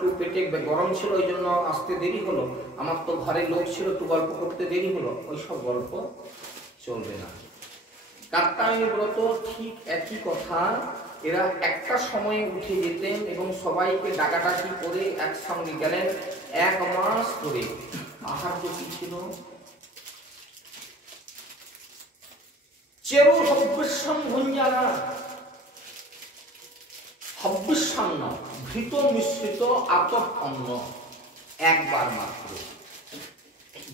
একটু পেটে গরম ছিল, ওই জন্য আসতে দেরি হলো, আমার তো ঘরে লোক ছিল, একটু গল্প করতে দেরি হলো, ওইসব গল্প চলবে না। কাত্যায়নী ব্রত ঠিক একই কথা। এরা একটা সময়ে উঠে যেতেন এবং সবাইকে ডাকাডাকি করে একসঙ্গে গেলেন। 1 মাস ধরে আহার্য কি ছিল? চেরু হব্বিষ্যম ভুঞ্জানা, হব্বিষ্যান্ন ঘৃত মিশ্রিত আতপ অন্ন, একবার মাত্র,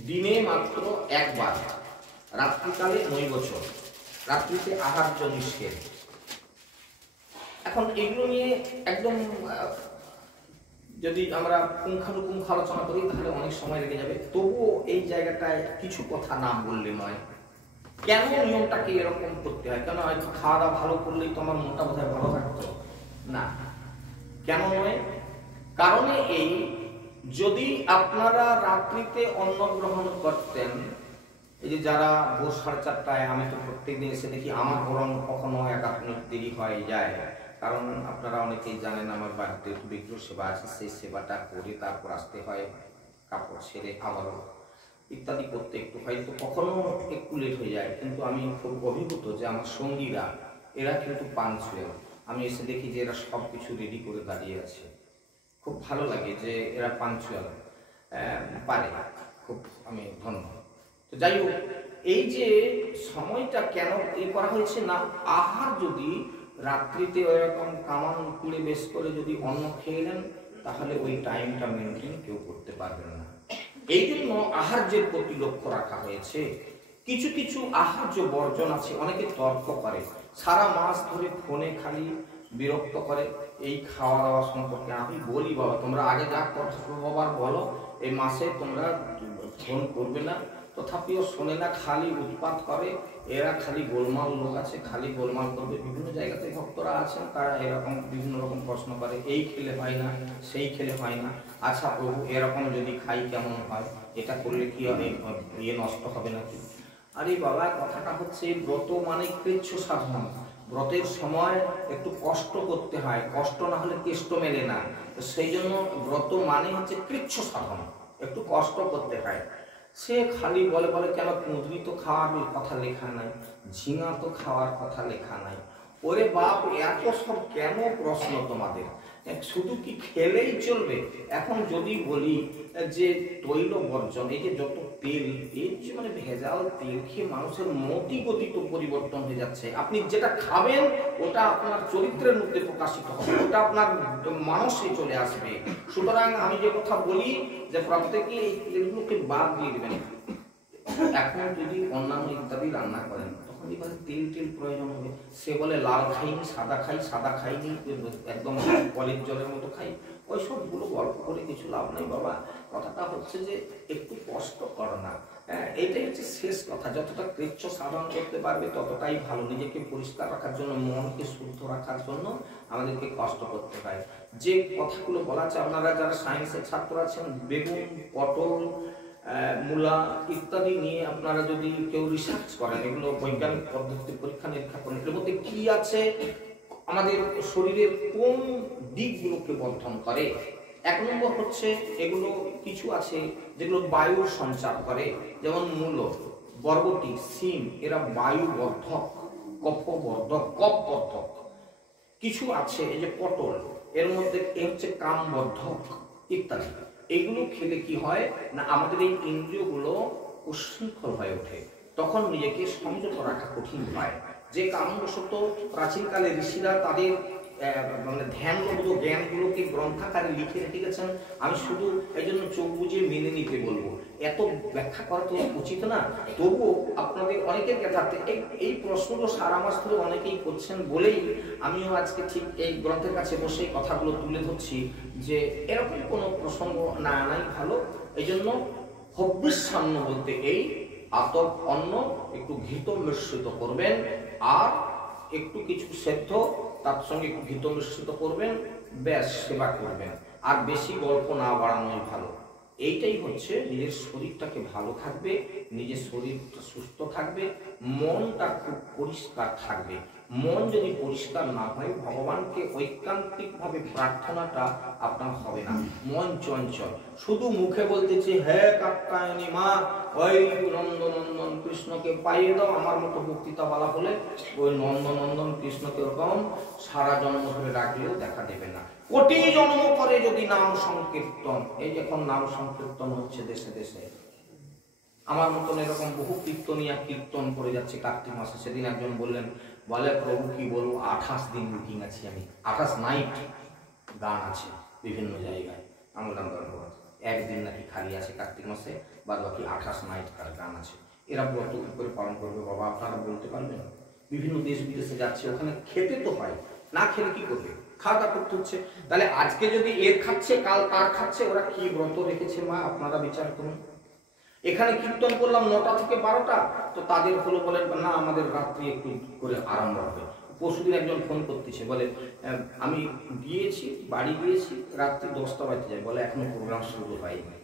দিনে মাত্র একবার, রাত্রিকালে নৈবচন, রাত্রিতে আহার্য নিষেধ। এখন এগুলো নিয়ে একদম যদি আমরা পুঙ্খানুপুঙ্খ আলোচনা করি তাহলে অনেক সময় লেগে যাবে। তবুও এই জায়গাটায় কিছু কথা না বললে নয়। কেন নিয়মটাকে এরকম করতে হয়? কেন হয়তো খাওয়া দাওয়া ভালো করলেই তো আমার মনটা বোধহয় ভালো থাকতো না, কেন নয়? কারণে এই, যদি আপনারা রাত্রিতে অন্ন গ্রহণ করতেন, এই যে যারা ভোর 4:30টায়, আমি তো প্রত্যেকদিন এসে দেখি, আমার বরং কখনো 1-8 মিনিট দেরি হয়ে যায়, কারণ আপনারা অনেকেই জানেন আমার বাড়িতে একটু বিগ্রহ সেবা আছে, সেই সেবাটা করে তারপর আসতে হয়, কাপড় ছেড়ে আবারও ইত্যাদি করতে একটু হয়তো কখনো একটু লেট হয়ে যায়। কিন্তু আমি খুব অভিভূত যে আমার সঙ্গীরা এরা কিন্তু পাঞ্চুয়াল। আমি এসে দেখি যে এরা সব কিছু রেডি করে দাঁড়িয়ে আছে, খুব ভালো লাগে যে এরা পাঞ্চুয়াল পারে, খুব আমি ধন্যবাদ। তো যাই হোক, এই যে সময়টা কেন এই করা হয়েছে না, আহার যদি রাত্রিতে ওইরকম কামান কুড়ে বেশ করে যদি অন্ন খেয়ে নেন তাহলে ওই টাইমটা মেনটেন কেউ করতে পারবেন না। এই জন্য আহার্যের প্রতি লক্ষ্য রাখা হয়েছে। কিছু কিছু আহার্য বর্জন আছে। অনেকে তর্ক করে, সারা মাস ধরে ফোনে খালি বিরক্ত করে এই খাওয়া দাওয়া সম্পর্কে। আমি বলি বাবা, তোমরা আগে যা করবার বলো, এই মাসে তোমরা ফোন করবে না, তথাপিও শোনে না, খালি উৎপাত করে। এরা খালি গোলমাল লোক আছে, খালি গোলমাল করবে। বিভিন্ন জায়গাতে ভক্তরা আছেন, তারা এরকম বিভিন্ন রকম প্রশ্ন করে, এই খেলে হয় না, সেই খেলে হয় না, আচ্ছা প্রভু এরকম যদি খাই কেমন হয়, এটা করলে কি হবে, ইয়ে নষ্ট হবে নাকি? আরে বাবা, কথাটা হচ্ছে ব্রত মানে কৃচ্ছ সাধন। ব্রতের সময় একটু কষ্ট করতে হয়, কষ্ট না হলে কেষ্ট মেলে না। সেই জন্য ব্রত মানে হচ্ছে কৃচ্ছ সাধন, একটু কষ্ট করতে হয়। সে খালি বলে বলে কেন কুঁদরি তো খাওয়ার কথা লেখা নাই, ঝিঙা তো খাওয়ার কথা লেখা নাই। ওরে বাপ, এত সব কেন প্রশ্ন তোমাদের? শুধু কি খেলেই চলবে? এখন যদি বলি যে তৈল বর্জন, এই যে যত তেল, এর যে মানে ভেজাল তেল খেয়ে মানুষের মতি গতি তো পরিবর্তন হয়ে যাচ্ছে। আপনি যেটা খাবেন ওটা আপনার চরিত্রের মধ্যে প্রকাশিত হবে, ওটা আপনার মানসে চলে আসবে। সুতরাং আমি যে কথা বলি যে প্রত্যেকে এই তেলগুলোকে বাদ দিয়ে দেবেন। এখন যদি অন্যান্য ইত্যাদি রান্না করেন তখন এবারে তেল তেল প্রয়োজন হবে। সে বলে লাল খাইনি, সাদা খাই, সাদা খাইনি একদম কলের জলের মতো খাই। ওই সবগুলো গল্প করে কিছু লাভ নেই বাবা। কথাটা হচ্ছে যে একটু কষ্ট করো না, এইটাই হচ্ছে শেষ কথা। যতটা কৃচ্ছ সাধন করতে পারবে ততটাই ভালো। নিজেকে পরিষ্কার রাখার জন্য, মনকে শুদ্ধ রাখার জন্য আমাদেরকে কষ্ট করতে হয়। যে কথাগুলো বলা আছে, আপনারা যারা সায়েন্সের ছাত্র আছেন, বেগুন, পটল, মূলা ইত্যাদি নিয়ে আপনারা যদি কেউ রিসার্চ করেন, এগুলো বৈজ্ঞানিক পদ্ধতিতে পরীক্ষা নিরীক্ষা করেন, এর মধ্যে কি আছে, আমাদের শরীরের কোন দিকগুলোকে বর্ধন করে। 1 নম্বর হচ্ছে এগুলো কিছু আছে যেগুলো বায়ুর সঞ্চার করে, যেমন মূলো, বরবটি, সিম, এরা বায়ু বর্ধক, কফবর্ধক, কফবর্ধক। কিছু আছে এই যে পটল, এর মধ্যে হচ্ছে কামবর্ধক ইত্যাদি। এগুলো খেলে কি হয় না, আমাদের এই ইন্দ্রিয়গুলো উশৃঙ্খল হয়ে ওঠে, তখন নিজেকে সংযত রাখা কঠিন হয়। যে কারণবশত প্রাচীনকালে ঋষিরা তাদের মানে ধ্যানলব্ধ জ্ঞানগুলোকে গ্রন্থাকারে লিখে রেখে গেছেন। আমি শুধু এই জন্য চোখ বুঝে মেনে নিতে বলবো, এত ব্যাখ্যা করা তো উচিত না। তবুও আপনাদের অনেকের কাছে এই প্রশ্নগুলো সারা মাস ধরে অনেকেই করছেন বলেই আমিও আজকে ঠিক এই গ্রন্থের কাছে বসে কথাগুলো তুলে ধরছি যে এরকম কোনো প্রসঙ্গ না আনাই ভালো। এই জন্য হব্বিষ্যান্ন বলতে এই আতপ অন্ন একটু ঘৃত মিশ্রিত করবেন, আর একটু কিছু সেদ্ধ তার সঙ্গে একটু ঘৃত মিশ্রিত করবেন, ব্যাস সেবা করবেন। আর বেশি গল্প না বাড়ানোই ভালো। এইটাই হচ্ছে নিজের শরীরটাকে ভালো থাকবে, নিজের শরীরটা সুস্থ থাকবে, মনটা খুব পরিষ্কার থাকবে। মন যদি পরিষ্কার না হয় ভগবানকে ঐকান্তিকভাবে প্রার্থনাটা আপনার হবে না। মন চঞ্চল, শুধু মুখে বলতেছে হ্যাঁ কাত্যায়নী মা ওই নন্দনন্দন কৃষ্ণকে পাইয়ে দাও, আমার মতো বক্তৃতা বলা হলে ওই নন্দনন্দন কৃষ্ণকে ওরকম সারা জন্ম ধরে রাখলেও দেখা দেবে না। কোটি জন্ম করে যদি নাম সংকীর্তন, এই যখন নাম সংকীর্তন হচ্ছে দেশে দেশে, আমার মতন এরকম বহু কীর্তনিয়া কীর্তন করে যাচ্ছে কার্তিক মাসে। সেদিন একজন বললেন, বলে প্রভু কি বলবো 28 দিন বুকিং আছি আমি, 28 নাইট গান আছে বিভিন্ন জায়গায়। আমি বললাম ধন্যবাদ, একদিন নাকি খালি আছে কার্তিক মাসে, বাদ বাকি 28 নাইট তার গান আছে। এরা ব্রত কি করে পালন করবে বাবা, আপনারা বলতে পারবেন? বিভিন্ন দেশ বিদেশে যাচ্ছে, ওখানে খেতে তো হয়, না খেলে কি করবে, খাওয়া দাওয়া করতে হচ্ছে। তাহলে আজকে যদি এর খাচ্ছে কাল তার খাচ্ছে, ওরা কি ব্রত রেখেছে মা আপনারা বিচার করুন। এখানে কীর্তন করলাম 9টা থেকে 12টা, তো তাদের হলো বলেন না আমাদের রাত্রি একটু করে আরম্ভ হবে। পরশুদিন একজন ফোন করতেছে, বলে আমি গিয়েছি, বাড়ি গিয়েছি, রাত্রি 10টা বাজতে যায়, বলে এখনো প্রোগ্রাম শুরু হয়নি।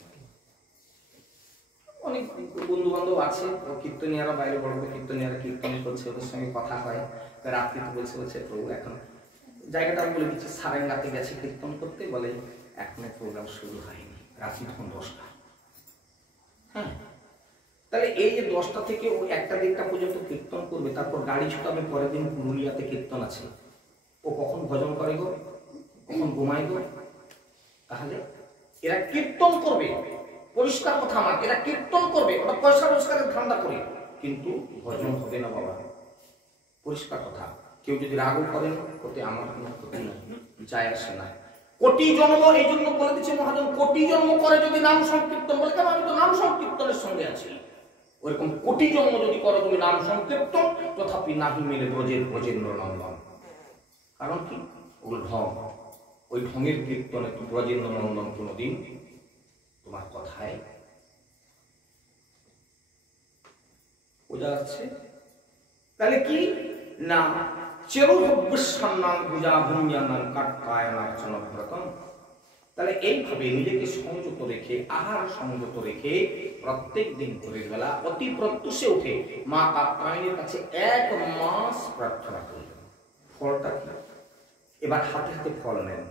অনেক বন্ধু বান্ধব আছে কীর্তনিয়ারা, বাইরে বড় বড় কীর্তনিয়ারা কীর্তন করছে, ওদের সঙ্গে কথা হয়, রাত্রি তো বলছে প্রভু এখন জায়গাটা আমি বলে দিচ্ছি, সারেঙ্গাতে গেছে কীর্তন করতে, বলে এখনো প্রোগ্রাম শুরু হয়নি, রাত্রি তখন 10টা। হ্যাঁ, তাহলে এই যে 10টা থেকে ও 1টা 1:30 পর্যন্ত কীর্তন করবে, তারপর গাড়ি ছুটাবে, পরের দিন পুরুলিয়াতে কীর্তন আছে, ও কখন ভজন করে গো, কখন ঘুমায় গো? তাহলে এরা কীর্তন করবে, পরিষ্কার কথা আমার, এরা কীর্তন করবে, ওরা পয়সা রোজগারের ধান্দা করে, কিন্তু ভজন হবে না বাবা, পরিষ্কার কথা। কেউ যদি রাগও করেন ওতে আমার কোনো ক্ষতি নেই, যায় আসে না। কোটি জন্ম, এই জন্য বলে দিচ্ছে মহাজন, কোটি জন্ম করে যদি নাম সংকীর্তন, বলে কেন আমি তো নাম সংকীর্তনের সঙ্গে আছি, ওরকম কোটি জন্ম যদি করো তুমি নাম সংকীর্তন, তথাপি নাহি মিলে ব্রজেন্দ্র নন্দন। কারণ কি, ওগুলো ঢং, ওই ঢঙের কীর্তনে তো ব্রজেন্দ্র নন্দন কোনোদিন তোমার কথায় বোঝা যাচ্ছে। তাহলে কি না, তাহলে এইভাবে নিজেকে সংযত রেখে, আহার সংযত রেখে প্রত্যেক দিন ভোরের বেলা অতি প্রত্যুষে উঠে মা কাত্যায়নীর কাছে 1 মাস প্রার্থনা করলেন। ফলটা কি? এবার হাতে হাতে ফল নেন।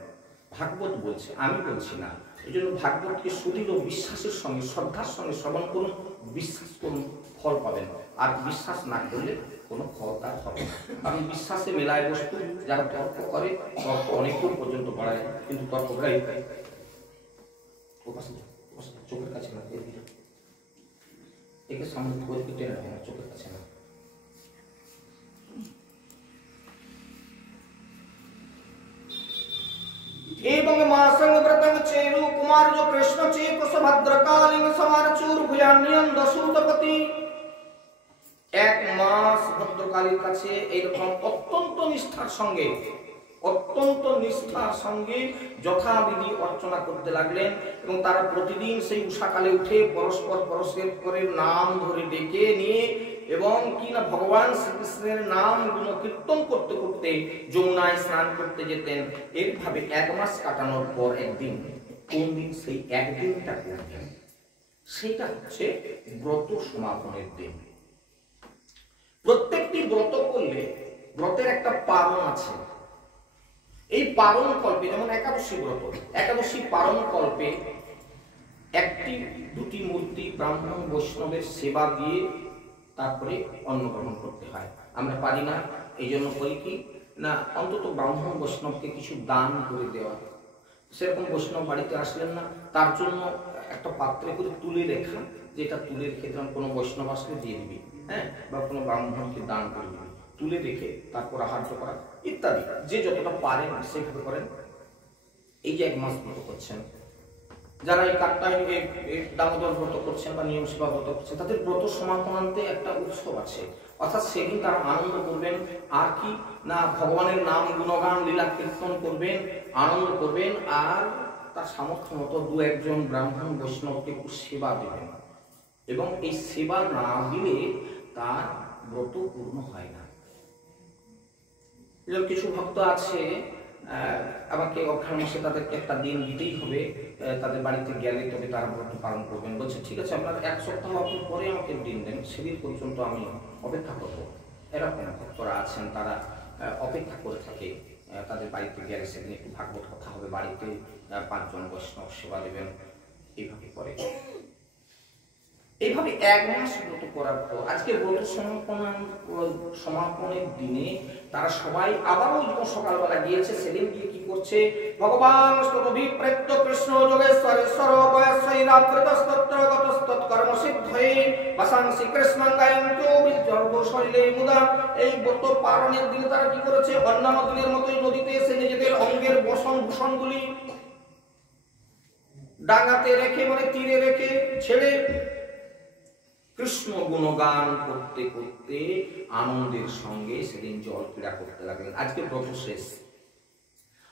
ভাগবত বলছে, আমি বলছি না। এই জন্য ভাগবতকে সুদৃঢ় বিশ্বাসের সঙ্গে, শ্রদ্ধার সঙ্গে শ্রবণ করুন, বিশ্বাস করুন, ফল পাবেন। আর বিশ্বাস না করলে কোনো ফল তার হবে না। কারণ বিশ্বাসে মেলায় বস্তু, যারা তর্ক করে, তর্ক অনেকক্ষণ পর্যন্ত বাড়ায়, কিন্তু তর্কটাই চোখের কাছে না, একে সামনে টেনে নেবে না, চোখের কাছে না। एवं मासंग व्रतंग चेरु कुमार जो कृष्ण चेतस भद्रकालिंग समार चूर भुजान्यन दसूतपति। 1 মাস ভদ্রকালীর কাছে এইরকম অত্যন্ত নিষ্ঠার সঙ্গে যথাবিধি অর্চনা করতে লাগলেন, এবং তারা প্রতিদিন সেই উষাকালে উঠে পরস্পরের নাম ধরে ডেকে নিয়ে, এবং কি না ভগবান শ্রীকৃষ্ণের নাম গুণ কীর্তন করতে করতে যমুনায় স্নান করতে যেতেন। এইভাবে 1 মাস কাটানোর পর একদিন, কোন দিন, সেই একদিনটা কোন দিন, সেটা হচ্ছে ব্রত সমাপনের দিন। প্রত্যেকটি ব্রত করলে ব্রতের একটা পারণ আছে। এই পারণ কল্পে, যেমন একাদশী ব্রত, একাদশী পারণ কল্পে 1টি 2টি মূর্তি ব্রাহ্মণ বৈষ্ণবের সেবা দিয়ে তারপরে অন্ন গ্রহণ করতে হয়। আমরা পারি না, এই জন্য করি কি না, অন্তত ব্রাহ্মণ বৈষ্ণবকে কিছু দান করে দেওয়া। সেরকম বৈষ্ণব বাড়িতে আসলেন না, তার জন্য একটা পাত্রে করে তুলে রেখা, যেটা তুলে রেখে যখন কোনো বৈষ্ণব আসলে দিয়ে দিবি, হ্যাঁ, বা কোনো ব্রাহ্মণকে দান করে দিবি, তুলে রেখে তারপর আহার্য করা ইত্যাদি, যে যতটা পারেন সেইভাবে করেন। এই যে 1 মাস ব্রত করছেন, যারা এই কাত্যায়নী দামোদর ব্রত করছেন বা নিয়ম সেবা ব্রত করছেন, তাদের ব্রত সমাপনান্তে একটা উৎসব আছে, অর্থাৎ সেদিন তারা আনন্দ করবেন। আর কি না, ভগবানের নাম গুণগান লীলা কীর্তন করবেন, আনন্দ করবেন, আর তার সামর্থ্য মতো 2-1 জন ব্রাহ্মণ বৈষ্ণবকে একটু সেবা দেবেন। এবং এই সেবা না দিলে তার ব্রত পূর্ণ হয় না। কিছু ভক্ত আছে, আমাকে অঘ্রাণ মাসে তাদেরকে একটা দিন দিতেই হবে, তাদের বাড়িতে গেলে তবে তারা ব্রত পালন করবেন। বলছে ঠিক আছে, আপনার 1 সপ্তাহ পরে আমাকে দিন দেন, সেদিন পর্যন্ত আমি অপেক্ষা করব। এরকম ভক্তরা আছেন, তারা অপেক্ষা করে থাকে। তাদের বাড়িতে গেলে সেদিন একটু ভাগবত কথা হবে, বাড়িতে 5 জন বৈষ্ণব সেবা দেবেন, এইভাবে করে। এইভাবে 1 মাস ব্রত করার পর আজকে ব্রত সমাপনের দিনে তারা সবাই আবারও যখন সকালবেলা গিয়েছে, সেদিন গিয়ে কি করছে, ভগবান স্তোত্রবিপ্রেত্য কৃষ্ণ যোগেশ্বরেশ্বর বয়স্বৈরাকৃতস্তত্রগতস্তৎ কর্মসিদ্ধয়ে বাসাংসি কৃষ্ণাং গায়ন্তু বিজর্গ শৈলে মুদা। এই ব্রত পালনের দিনে তারা কি করেছে, অন্যান্য দিনের মতোই নদীতে এসে নিজেদের অঙ্গের ভূষণগুলি ডাঙাতে রেখে, মানে তীরে রেখে ছেড়ে কৃষ্ণ গুণগান করতে করতে আনন্দের সঙ্গে সেদিন জল ক্রীড়া করতে লাগলেন। আজকে ব্রত শেষ,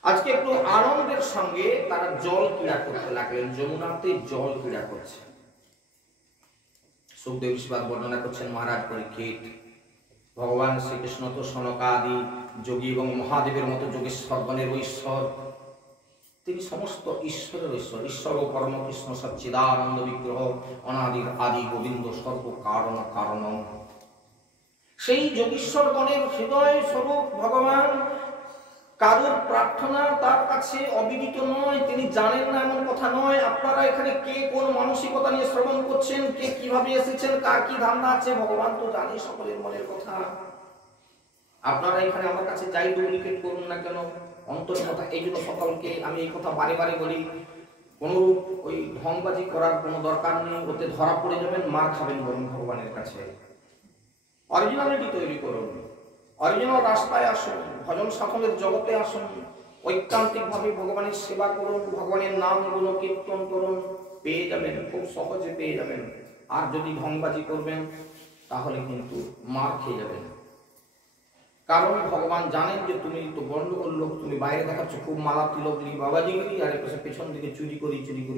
আজকে একটু আনন্দের সঙ্গে তারা জল ক্রীড়া করতে লাগলেন, যমুনাতে জল ক্রীড়া করছে। সুখদেব ঋষিবাদ বর্ণনা করছেন, মহারাজ পরীক্ষিত, ভগবান শ্রীকৃষ্ণ তো সনকাদি যোগী এবং মহাদেবের মতো যোগেশ্বরগণের ঈশ্বর, তিনি সমস্ত ঈশ্বরের ঈশ্বর, ঈশ্বর ও পরম কৃষ্ণ সচ্চিদানন্দ বিগ্রহ, অনাদির আদি গোবিন্দ সর্ব কারণ কারণম। সেই যোগীশ্বরগণের হৃদয় স্বরূপ ভগবান, কারোর প্রার্থনা তার কাছে অবিদিত নয়, তিনি জানেন না এমন কথা নয়। আপনারা এখানে কে কোন মানসিকতা নিয়ে শ্রবণ করছেন, কে কিভাবে এসেছেন, কার কি ধারণা আছে, ভগবান তো জানে সকলের মনের কথা। আপনারা এখানে আমার কাছে যাই ডুপ্লিকেট করুন না কেন, অন্তরের কথা। এই জন্য সকলকে আমি এই কথা বারে বারে বলি, কোন ওই ঢংবাজি করার কোনো দরকার নেই, ওতে ধরা পড়ে যাবেন, মার খাবেন বরং ভগবানের কাছে। অরিজিনালিটি তৈরি করুন, অরিজিনাল রাস্তায় আসুন, ভজন সাফল্যের জগতে আসুন, ঐকান্তিক ভাবে ভগবানের সেবা করুন, ভগবানের নাম গুণ কীর্তন করুন, পেয়ে যাবেন, খুব সহজে পেয়ে যাবেন। আর যদি ঢংবাজি করবেন তাহলে কিন্তু মার খেয়ে যাবেন। কারণ ভগবান জানেন যে তুমি তো গন্ডগোল লোক, তুমি বাইরে দেখাচ্ছ খুব মালা তিলকলি বাবাজিগিরি, আর পেছন দিকে চুরি করি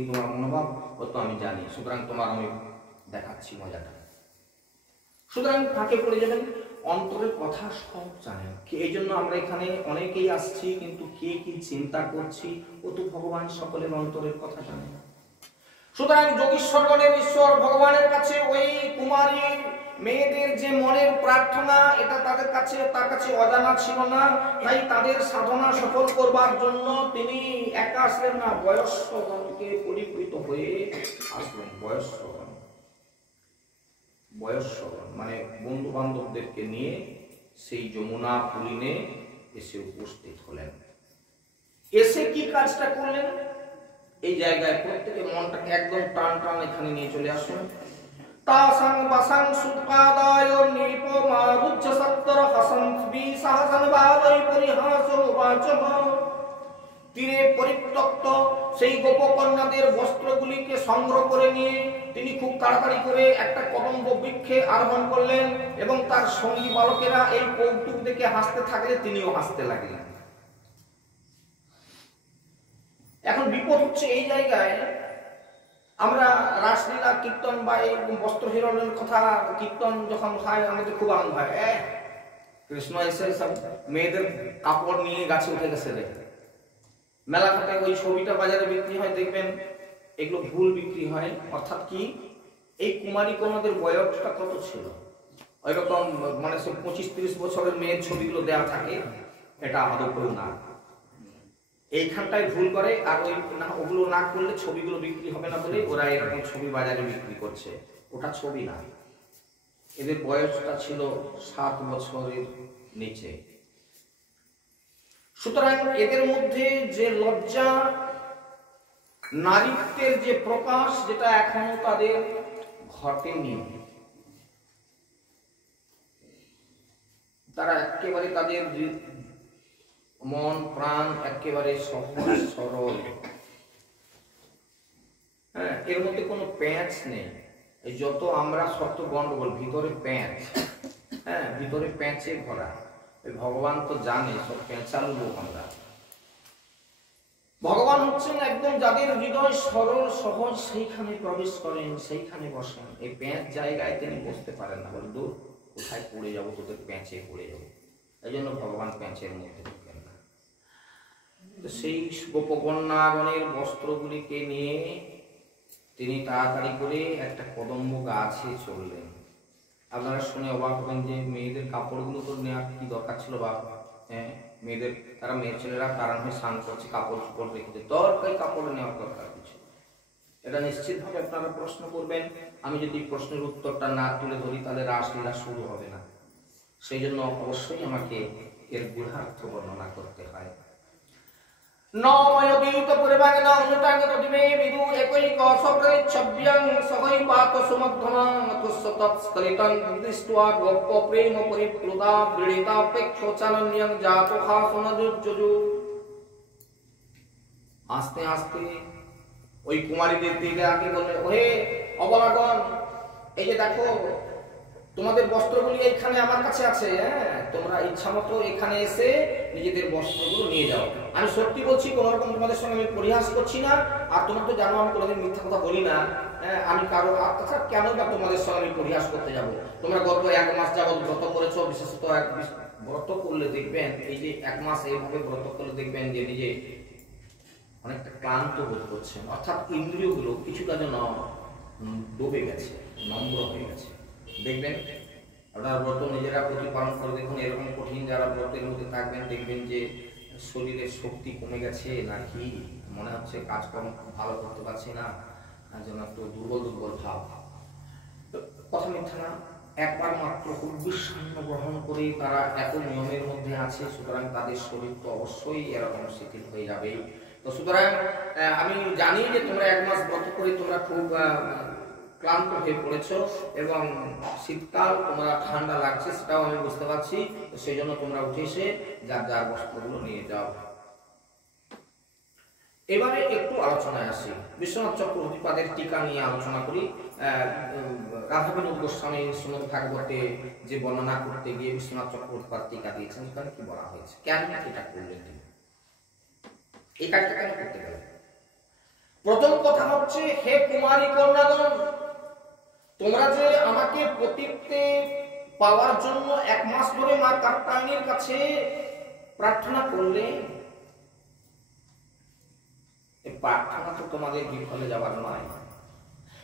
তোমার মনোভাব, ও তো আমি জানি, সুতরাং তোমার আমি দেখাচ্ছি মজাটা। সুতরাং ফাঁকে পড়ে যাবেন, অন্তরের কথা সব জানেন। এই জন্য আমরা এখানে অনেকেই আসছি, কিন্তু কে কি চিন্তা করছি ও তো ভগবান সকলের অন্তরের কথা জানে। সুতরাং যোগীশ্বরগণের ঈশ্বর ভগবানের কাছে ওই কুমারী মেয়েদের যে মনের প্রার্থনা, এটা তার কাছে অজানা ছিল না। তাই তাদের সাধনা সফল করবার জন্য তিনি একা আসলেন না, বয়স্কগণকে পরিবৃত হয়ে আসলেন। বয়স্কগণ মানে বন্ধু বান্ধবদেরকে নিয়ে সেই যমুনা পুলিনে এসে উপস্থিত হলেন। এসে কি কাজটা করলেন, এই জায়গায় প্রত্যেকে মনটাকে একদম টান টান এখানে নিয়ে চলে আসুন। তাসাং বাসাং সুৎপাদায় নিপমারুজ্জ সত্তর হাসন বিসহসন বালাই পরিহাসো বাচহ। তীরে পরিত্যক্ত সেই গোপকন্যাদের বস্ত্রগুলিকে সংগ্রহ করে নিয়ে তিনি খুব তাড়াতাড়ি করে একটা কদম্ব বৃক্ষে আরোহণ করলেন, এবং তার সঙ্গী বালকেরা এই কৌতুক দেখে হাসতে থাকলে তিনিও হাসতে লাগলেন। এখন বিপদ হচ্ছে এই জায়গায়, আমরা রাসলীলা কীর্তন বা এই বস্ত্র হিরণের কথা কীর্তন যখন হয় আমাদের খুব আনন্দ হয়, কৃষ্ণ এসে সব মেয়েদের কাপড় নিয়ে গাছে উঠে গেছে রে। মেলাঘাটে ওই ছবিটা বাজারে বিক্রি হয়, দেখবেন এগুলো ভুল বিক্রি হয়। অর্থাৎ কি, এই কুমারী কন্যাদের বয়সটা কত ছিল, ওই রকম মানে 25-30 বছরের মেয়ের ছবিগুলো দেওয়া থাকে, এটা আদৌ না। এইখানটায় ভুল করে, আর ওই ওগুলো না করলে ছবিগুলো বিক্রি হবে না বলে ওরা এরকম ছবি বাজারে বিক্রি করছে। ওটা ছবি না, এদের বয়সটা ছিল 7 বছরের নিচে। সুতরাং এদের মধ্যে যে লজ্জা, নারীত্বের যে প্রকাশ, যেটা এখনো তাদের ঘটেনি, তারা একেবারে তাদের মন প্রাণ একেবারে সহজ সরল। হ্যাঁ, এর মধ্যে কোনো প্যাঁচ নেই। এই যত আমরা শক্ত গন্ডগোল, ভিতরে প্যাঁচ, হ্যাঁ ভিতরে প্যাঁচে ভরা। ভগবান তো জানে সব পেঁচালু লোক আমরা। ভগবান হচ্ছেন একদম যাদের হৃদয় সরল সহজ, সেইখানে প্রবেশ করেন, সেইখানে বসেন। এই প্যাঁচ জায়গায় তিনি বসতে পারেন না, বলে দূর কোথায় পড়ে যাবো, তোদের প্যাঁচে পড়ে যাবো। এই জন্য ভগবান প্যাঁচের মধ্যে ঢুকেন না। সেই গোপকন্যাগণের বস্ত্রগুলিকে নিয়ে তিনি তাড়াতাড়ি করে একটা কদম্ব গাছে চললেন। আপনারা শুনে অবাক হবেন যে মেয়েদের কাপড়গুলো তো নেওয়ার কি দরকার ছিল বাবা, হ্যাঁ মেয়েদের তারা মেয়ে ছেলেরা তারা নয় স্নান করছে, কাপড় চোপড় রেখেছে, দরকার কাপড় নেওয়ার দরকার কিছু। এটা নিশ্চিতভাবে আপনারা প্রশ্ন করবেন। আমি যদি প্রশ্নের উত্তরটা না তুলে ধরি তাহলে রাসলীলা শুরু হবে না। সেই জন্য অবশ্যই আমাকে এর গূঢ়ার্থ বর্ণনা করতে হয়। নময়দীত পরিবাগন অনুটাঙ্গত দিমে বিদু একৈক সপ্রচ্ছব্যং সহৈপাত সুমধ্যমাং তুস্সতৎস্খলিতং দৃष्ट्वा গোপ্য প্রেম পরিপ্লুতা বৃড়িতা প্রেক্ষোচানন্যং জাতো হাসনদুজ্জুজু। আস্তে আস্তে ওই কুমারীদের দিকে আগে বললেন, ওহে অবলাগণ, এই যে দেখো তোমাদের বস্ত্রগুলি এখানে আমার কাছে আছে, হ্যাঁ তোমরা ইচ্ছা মতো এখানে এসে নিজেদের বস্ত্রগুলো নিয়ে যাও। আমি সত্যি বলছি, কোন রকম তোমাদের সঙ্গে আমি পরিহাস করছি না। আর তোমরা তো জানো আমি কোনোদিন মিথ্যা কথা বলি না। হ্যাঁ আমি কারো আত্মা কেন বা তোমাদের সঙ্গে আমি পরিহাস করতে যাব। তোমরা গত 1 মাস যাবত ব্রত করেছো, বিশেষত ব্রত করলে দেখবেন, এই যে 1 মাস এইভাবে ব্রত করলে দেখবেন যে নিজে অনেকটা ক্লান্ত বোধ করছেন, অর্থাৎ ইন্দ্রিয়গুলো কিছুটা যেন ডুবে গেছে, নম্র হয়ে গেছে। দেখবেন আপনার ব্রত নিজেরা প্রতিপালন করে দেখুন, এরকম কঠিন যারা ব্রতের মধ্যে থাকবেন দেখবেন যে শরীরের শক্তি কমে গেছে, নাকি মনে হচ্ছে কাজকর্ম ভালো করতে পারছে না, যেন একটু দুর্বল দুর্বল ভাব। কথা মিথ্যা না, একবার মাত্র উদ্বিগ্ন গ্রহণ করে তারা এত নিয়মের মধ্যে আছে, সুতরাং তাদের শরীর তো অবশ্যই এরকম শিথিল হয়ে যাবে। তো সুতরাং আমি জানি যে তোমরা 1 মাস ব্রত করে তোমরা খুব ক্লান্ত হয়ে পড়েছো এবং শীতকাল তোমরা ঠান্ডা লাগছে, সেটাও আমি বুঝতে পারছি। সেই জন্য তোমরা উঠে এসে যার যার বস্ত্রগুলো নিয়ে যাও। এবারে একটু আলোচনায় আসি, বিশ্বনাথ চক্রবর্তীপাদের টিকা নিয়ে আলোচনা করি। রাধাবিনোদ গোস্বামী শ্রীমদ্ ভাগবতে যে বর্ণনা করতে গিয়ে বিশ্বনাথ চক্রবর্তীপাদ টিকা দিয়েছেন, সেখানে কি বলা হয়েছে, কেন এটা করলেন তিনি, এই কাজটা কেন করতে গেলেন? প্রথম কথা হচ্ছে, হে কুমারী কন্যাগণ, তোমরা যে আমাকে পতিত্বে পাওয়ার জন্য 1 মাস ধরে মা কাত্যায়নীর কাছে প্রার্থনা করলে, এই প্রার্থনা তো তোমাদের বিফলে যাবার নয়।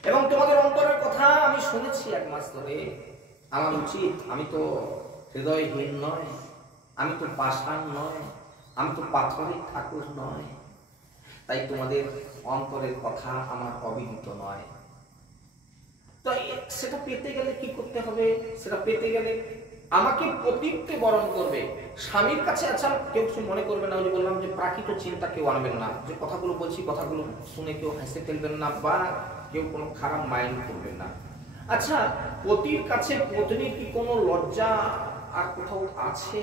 এবং তোমাদের অন্তরের কথা আমি শুনেছি 1 মাস ধরে। আমার উচিত, আমি তো হৃদয়হীন নয়, আমি তো পাষাণ নয়, আমি তো পাথরের ঠাকুর নয়, তাই তোমাদের অন্তরের কথা আমার অবিদিত নয়। তো সেটা পেতে গেলে কি করতে হবে? সেটা পেতে গেলে আমাকে পতিত্বে বরণ করবে স্বামীর কাছে। আচ্ছা কেউ কিছু মনে করবে না, ওই যে বললাম যে প্রাকৃত চিন্তা কেউ আনবেন না, যে কথাগুলো বলছি কথাগুলো শুনে কেউ হেসে ফেলবেন না বা কেউ কোনো খারাপ মাইন্ড করবেন না। আচ্ছা, পতির কাছে পত্নীর কি কোনো লজ্জা আর কোথাও আছে?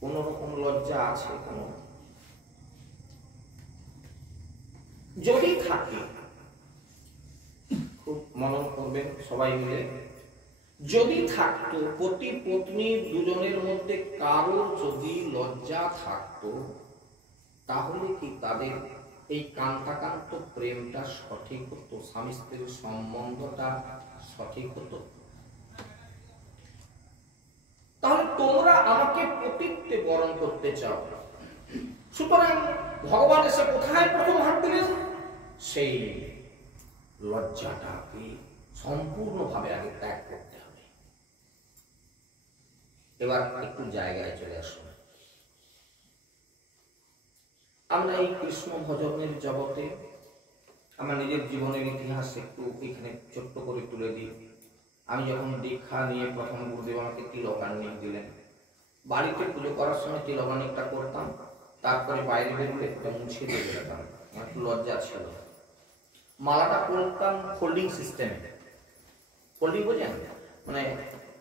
কোন রকম লজ্জা আছে? কোনো যদি থাকে, খুব মনন করবেন সবাই মিলে, যদি থাকতো পতি পত্নী দুজনের মধ্যে কারোর যদি লজ্জা থাকতো, তাহলে কি তাদের এই কান্তাকান্ত প্রেমটা সঠিক হতো, স্বামী স্ত্রীর সম্বন্ধটা সঠিক হতো? তাহলে তোমরা আমাকে পতিত্বে বরণ করতে চাও, সুতরাং ভগবান এসে কোথায় প্রথম হাত দিলেন? সেই লজ্জাটাকে সম্পূর্ণভাবে আগে ত্যাগ করতে হবে। এবার একটু জায়গায় চলে আসুন। আমরা এই কৃষ্ণ ভজনের জগতে আমার নিজের জীবনের ইতিহাস একটু এখানে ছোট্ট করে তুলে দিই। আমি যখন দীক্ষা নিয়ে প্রথম গুরুদেব আমাকে তিলকার্ণিক দিলেন, বাড়িতে পুজো করার সময় তিলকার্ণিকটা করতাম, তারপরে বাইরে বেরোলে মুছে দিয়ে যেতাম, আমার একটু লজ্জা ছিল। মালাটা করতাম ফোল্ডিং সিস্টেমে, ফোল্ডিং বোঝেন, মানে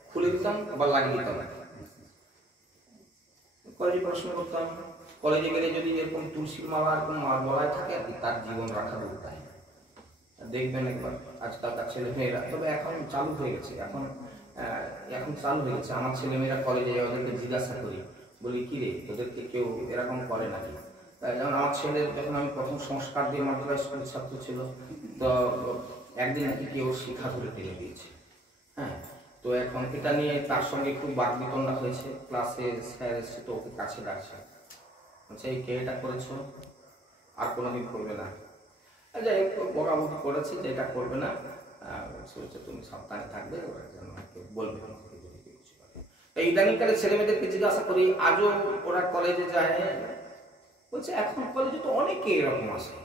খুলে দিতাম আবার লাগিয়ে দিতাম। কলেজে পড়াশোনা করতাম, কলেজে গেলে যদি এরকম তুলসীর মালা এরকম বলায় থাকে আর কি, তার জীবন রাখা দরকার। দেখবেন একবার আজকালকার ছেলেমেয়েরা, তবে এখন চালু হয়ে গেছে, এখন চালু হয়ে গেছে। আমার ছেলেমেয়েরা কলেজে ওদেরকে জিজ্ঞাসা করি, বলি কি রে তোদেরকে কেউ এরকম করে নাকি? যেমন আমার ছেলের যখন আমি প্রথম সংস্কার দিয়ে মাদ্রাসা স্কুলের ছাত্র ছিল, তো একদিন নাকি কেউ শিক্ষা করে টেনে দিয়েছে। হ্যাঁ, তো এখন এটা নিয়ে তার সঙ্গে খুব বাকবিতণ্ডা হয়েছে। ক্লাসে স্যার এসে তো ওকে কাছে ডাকছে, আচ্ছা এই কে এটা করেছো, আর কোনোদিন করবে না। যাই হোক বকাবকি করেছে যে এটা করবে না, তুমি সাবধানে থাকবে, ওরা যেন বলবে। এই ইদানিংকালে ছেলে মেয়েদেরকে জিজ্ঞাসা করি, আজও ওরা কলেজে যায়? বলছে এখন কলেজে তো অনেকে এরকম আসে।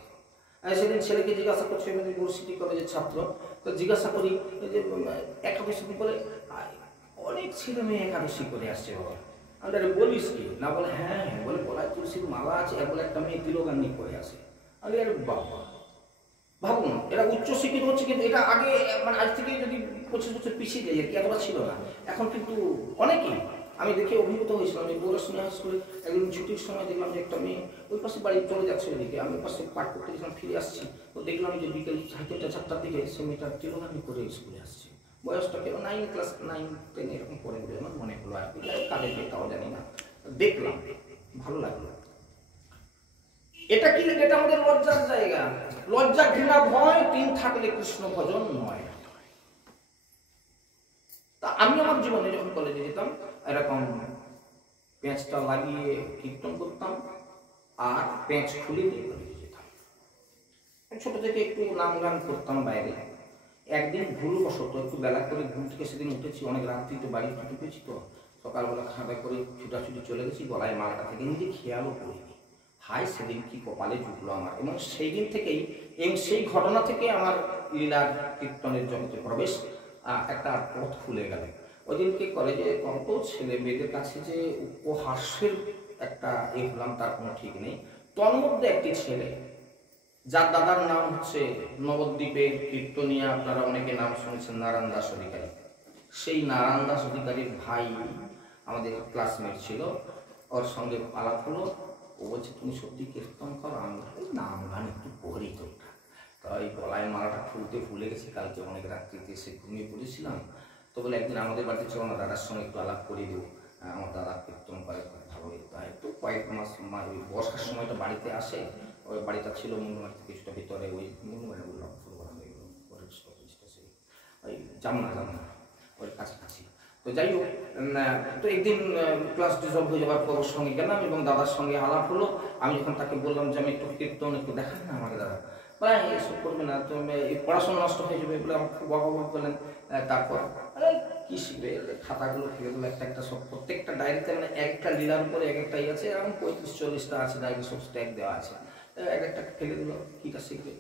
সেদিন ছেলেকে জিজ্ঞাসা করছে, ইউনিভার্সিটি কলেজের ছাত্র, তো জিজ্ঞাসা করি যে একাদশী বলে, অনেক ছেলে মেয়ে একাদশী করে আসছে বাবা। আমি বলিস কি না? বলে হ্যাঁ হ্যাঁ, বলে গলায় তুলসীর মালা আছে, আর বলে একটা মেয়ে তিলগান্নি করে আসে। আমি আরে বাবা, ভাবুন এরা উচ্চশিক্ষিত হচ্ছে, কিন্তু এটা আগে মানে আজ থেকে যদি 25 বছর পিছিয়ে যায় আর কি, এতটা ছিল না। এখন কিন্তু অনেকেই, আমি দেখে অভিভূত হয়েছিলাম। আমি বোরাসিনী হাই স্কুলে একদিন ছুটির সময় দেখলাম যে একটা মেয়ে ওই পাশে বাড়ি চলে যাচ্ছে ওইদিকে, আমি ওই পাশে পাঠ করতে গেছিলাম, ফিরে আসছি, তো দেখলাম যে বিকেল 3:30-4টার দিকে সে মেয়েটা তিলগান্নি করে স্কুলে আসছে। বয়সটা কেউ 9 ক্লাস 9-10 এরকম পড়ে বলে আমার মনে হলো আর কি, কাদের দিয়ে তাও জানি না, দেখলাম ভালো লাগলো। এটা কি? এটা আমাদের লজ্জার জায়গা। লজ্জা, ঘৃণা, ভয় 3 থাকলে কৃষ্ণ ভজন নয়। তা আমি আমার জীবনে যখন কলেজে যেতাম এরকম পেঁচটা লাগিয়ে কীর্তন করতাম আর পেঁচ খুলে দিয়ে কলেজে যেতাম। ছোট থেকে একটু নাম গান করতাম বাইরে। একদিন ভুলবশত একটু বেলা করে ঘুম থেকে সেদিন উঠেছি, অনেক রাত্রিতে বাড়ি ঢুকেছি, তো সকালবেলা খাওয়া করে ছুটাছুটি চলে গেছি, গলায় মালাটা থেকে নিজে খেয়ালও করিনি। হাই সেদিন কি কপালে জুটলো আমার। এবং সেই দিন থেকেই এবং সেই ঘটনা থেকে আমার লীলার কীর্তনের জগতে প্রবেশ, একটা পথ খুলে গেল। ওই দিনকে কলেজে কত ছেলে মেয়েদের কাছে যে উপহাস্যের একটা হলাম তার কোনো ঠিক নেই। তন্মধ্যে একটি ছেলে, যার দাদার নাম হচ্ছে নবদ্বীপের কীর্তনিয়া, আপনারা অনেকে নাম শুনেছেন, নারায়ণ দাস অধিকারী। সেই নারায়ণ দাস অধিকারীর ভাই আমাদের ক্লাসমেট ছিল, ওর সঙ্গে আলাপ হলো। ও বলছে তুমি সত্যি কীর্তন করো? আমি নাম গান একটু করি তো। তাই গলায় মালাটা খুলতে ভুলে গেছি, কালকে অনেক রাত্রিতে এসে ঘুমিয়ে পড়েছিলাম। তো বলে একদিন আমাদের বাড়িতে চলো না, দাদার সঙ্গে একটু আলাপ করিয়ে দেবো, আমার দাদা কীর্তন করে খুব ভালো। তাই তো কয়েক মাস ওই বর্ষার সময়টা বাড়িতে আসে। ওই বাড়িটা ছিল মুন্ডুমারি থেকে কিছুটা ভিতরে, ওই মুন্ডুমারি বললাম ওই জামনা ওই কাছাকাছি। তো যাই হোক, তো একদিন ক্লাস ডিসলভ হয়ে যাওয়ার পর ওর সঙ্গে গেলাম এবং দাদার সঙ্গে আলাপ হলো। আমি যখন তাকে বললাম যে আমি একটু কীর্তন একটু দেখান না আমাকে দাদা, বলে এসব করবে না, তুমি পড়াশোনা নষ্ট হয়ে যাবে বলে আমাকে খুব বকাবক করলেন। তারপর কি শিখবে, খাতাগুলো ফেলে দিল একটা একটা, সব প্রত্যেকটা ডায়েরিতে মানে একটা লীলার উপরে এক একটাই আছে, এরকম 35-40টা আছে ডায়েরি, সব স্ট্যাক দেওয়া আছে, এক একটা ফেলে দিল, কিটা শিখবে।